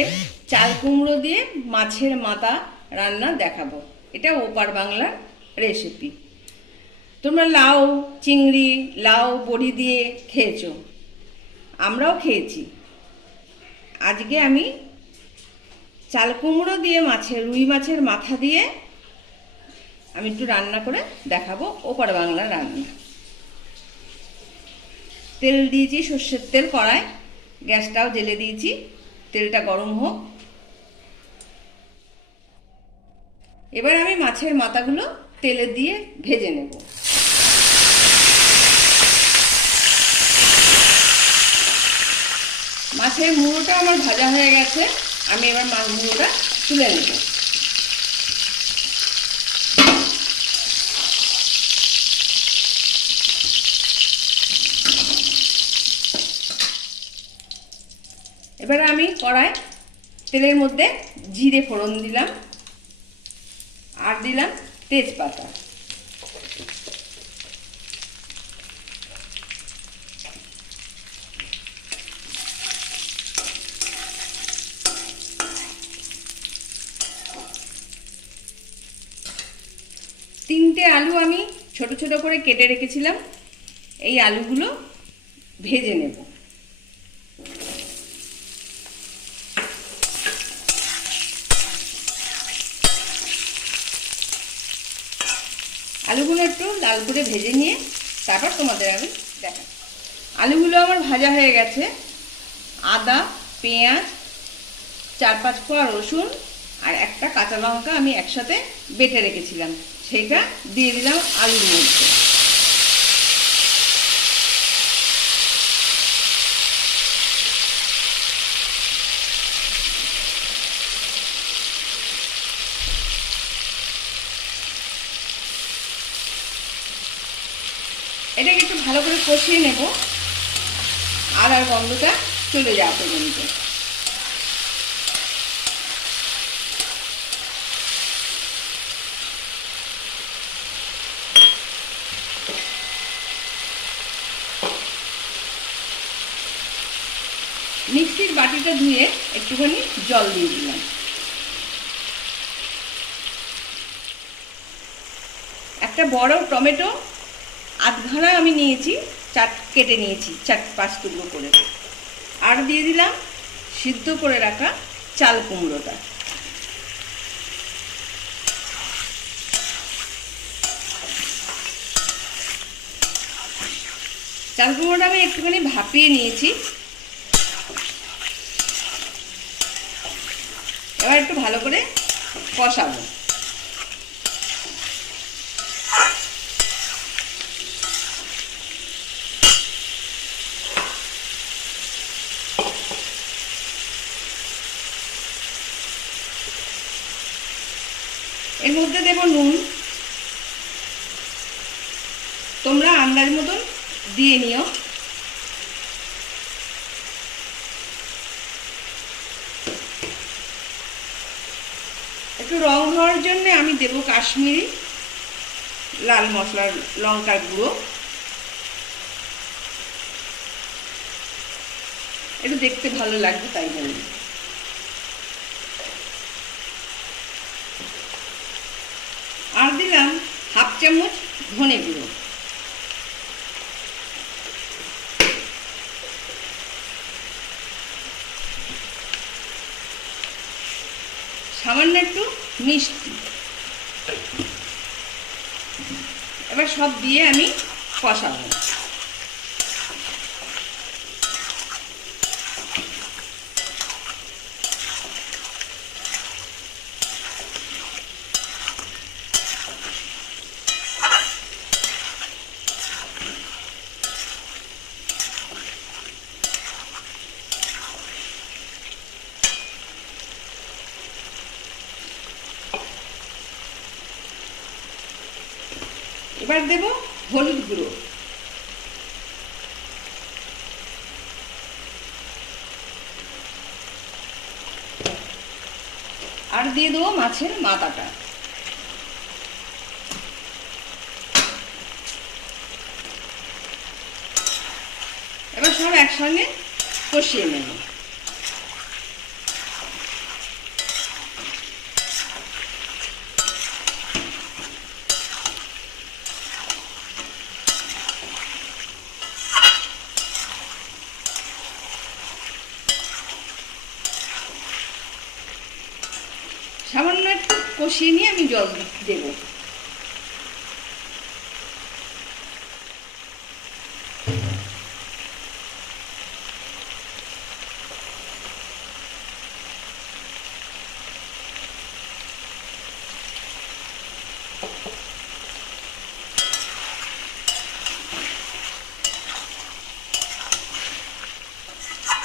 আজকের চাল কুমড়ো দিয়ে মাছের মাথা রান্না দেখাবো। এটা ওপার বাংলার রেসিপি। তোমরা লাউ, চিংড়ি, লাউ, বড়ি দিয়ে খেয়েছো, আমরাও খেয়েছি। আজকে আমি চাল কুমড়ো দিয়ে রুই মাছের মাথা দিয়ে আমি একটু রান্না করে দেখাবো, ওপার বাংলার রান্না। তেল দিয়েছি, সর্ষের তেল কড়ায়, গ্যাসটাও জ্বেলে দিয়েছি, তেলটা গরম হোক। এবার আমি মাছের মাথাগুলো তেলে দিয়ে ভেজে নেব। মাছের মুড়োটা আমার ভাজা হয়ে গেছে, আমি এবার মুড়োটা তুলে নেব। এবার আমি কড়াই তেলের মধ্যে জিরে ফোড়ন দিলাম, আর দিলাম তেজপাতা। তিনটে আলু আমি ছোট ছোট করে কেটে রেখেছিলাম, এই আলুগুলো ভেজে নেব। আলুগুলো একটু লাল করে ভেজে নিয়ে তারপর তোমাদের আমি দেখাই। আলুগুলো আমার ভাজা হয়ে গেছে। আদা, পেঁয়াজ, 4-5 কোয়া রসুন আর একটা কাঁচা লঙ্কা আমি একসাথে বেটে রেখেছিলাম, সেইটা দিয়ে দিলাম আলুর মধ্যে। এটাকে একটু ভালো করে কষিয়ে নেব, আদার গন্ধটা চলে যাওয়া পর্যন্ত। মিক্সির বাটিটা ধুয়ে একটুখানি জল দিয়ে দিলাম। একটা বড় টমেটো আধখানা আমি নিয়েছি, কেটে নিয়েছি 4-5 টুকরো করে। আর দিয়ে দিলাম সিদ্ধ করে রাখা চাল কুমড়োটা। চাল কুমড়োটা আমি একটুখানি ভাপিয়ে নিয়েছি। এবার একটু ভালো করে কষাবো। এর মধ্যে দেব নুন, তোমরা আন্দাজ মতন দিয়ে নিও। একটু রং হওয়ার জন্য আমি দেব কাশ্মীরি লাল মশলার লঙ্কার গুঁড়ো, একটু দেখতে ভালো লাগবে তাই জন্য। আর দিলাম 1/2 চামচ ধনে গুঁড়ো। সামান্য একটু মিষ্টি। এবার সব দিয়ে আমি কষাবো। এবার দেব হলুদ গুঁড়ো, আর দিয়ে দেবো মাছের মাথাটা। এবার সব একসঙ্গে কষিয়ে নেব। কষিয়ে নিয়ে আমি জল দেব।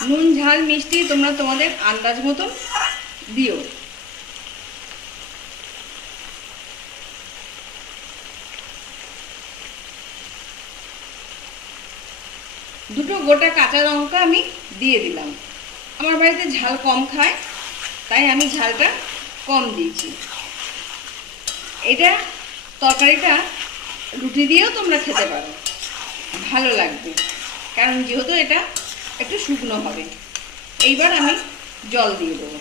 নুন ঝাল মিষ্টি তোমরা তোমাদের আন্দাজ মতন দিও। দুটো গোটা কাঁচা লঙ্কা আমি দিয়ে দিলাম। আমার বাড়িতে ঝাল কম খায়, তাই আমি ঝালটা কম দিয়েছি। এটা তরকারিটা রুটি দিয়েও তোমরা খেতে পারো, ভালো লাগবে, কারণ যেহেতু এটা একটু শুকনো হবে। এইবার আমি জল দিয়ে দেবো।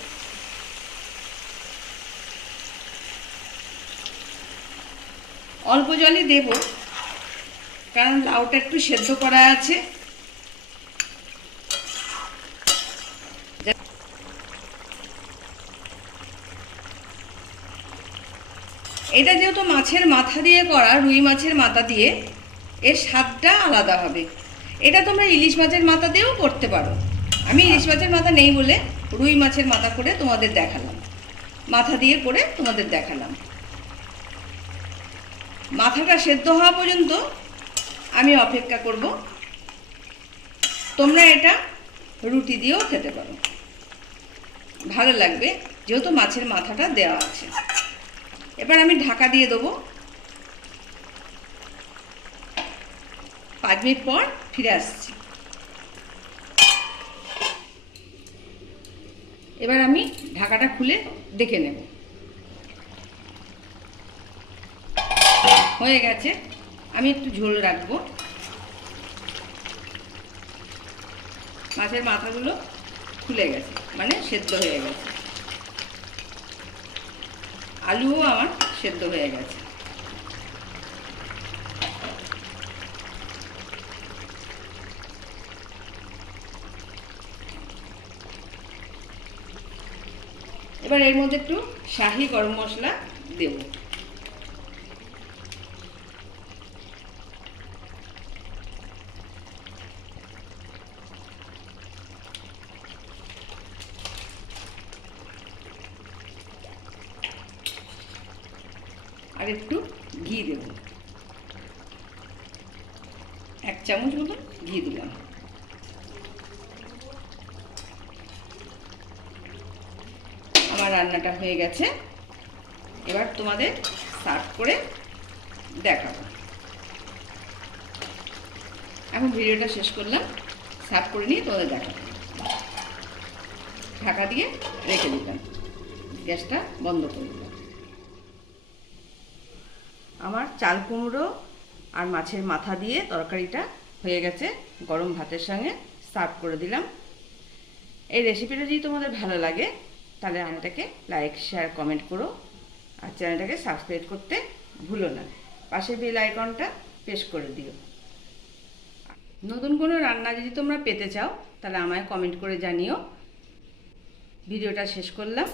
অল্প জলই দেব, কারণ লাউটা একটু সেদ্ধ করা আছে। এটা যেহেতু মাছের মাথা দিয়ে করা, রুই মাছের মাথা দিয়ে, এর স্বাদটা আলাদা হবে। এটা তোমরা ইলিশ মাছের মাথা দিয়েও করতে পারো। আমি ইলিশ মাছের মাথা নেই বলে রুই মাছের মাথা করে তোমাদের দেখালাম, মাথা দিয়ে করে তোমাদের দেখালাম। মাথাটা সেদ্ধ হওয়া পর্যন্ত আমি অপেক্ষা করব। তোমরা এটা রুটি দিয়েও খেতে পারো, ভালো লাগবে, যেহেতু মাছের মাথাটা দেওয়া আছে। এবার আমি ঢাকা দিয়ে দেবো। 5 মিনিট পর ফিরে আসছি। এবার আমি ঢাকাটা খুলে দেখে নেব। হয়ে গেছে। আমি একটু ঝোল রাখবো। মাছের মাথাগুলো খুলে গেছে, মানে সেদ্ধ হয়ে গেছে। আলুও আমার সেদ্ধ হয়ে গেছে। এবার এর মধ্যে একটু শাহি গরম মশলা দেব। আর একটু ঘি দেব, 1 চামচ মতো ঘি দিলাম। আমার রান্নাটা হয়ে গেছে। এবার তোমাদের সার্ভ করে দেখাবো। এখন ভিডিওটা শেষ করলাম, সার্ভ করে নিয়ে তোমাদের দেখাবো। ঢাকা দিয়ে রেখে দিলাম, গ্যাসটা বন্ধ করে দিলাম। আমার চাল কুমড়ো আর মাছের মাথা দিয়ে তরকারিটা হয়ে গেছে। গরম ভাতের সঙ্গে সার্ভ করে দিলাম। এই রেসিপিটা যদি তোমাদের ভালো লাগে তাহলে চ্যানেলটাকে লাইক শেয়ার কমেন্ট করো, আর চ্যানেলটাকে সাবস্ক্রাইব করতে ভুলো না। পাশে বেল আইকনটা প্রেস করে দিও। নতুন কোনো রান্না যদি তোমরা পেতে চাও তাহলে আমায় কমেন্ট করে জানিও। ভিডিওটা শেষ করলাম।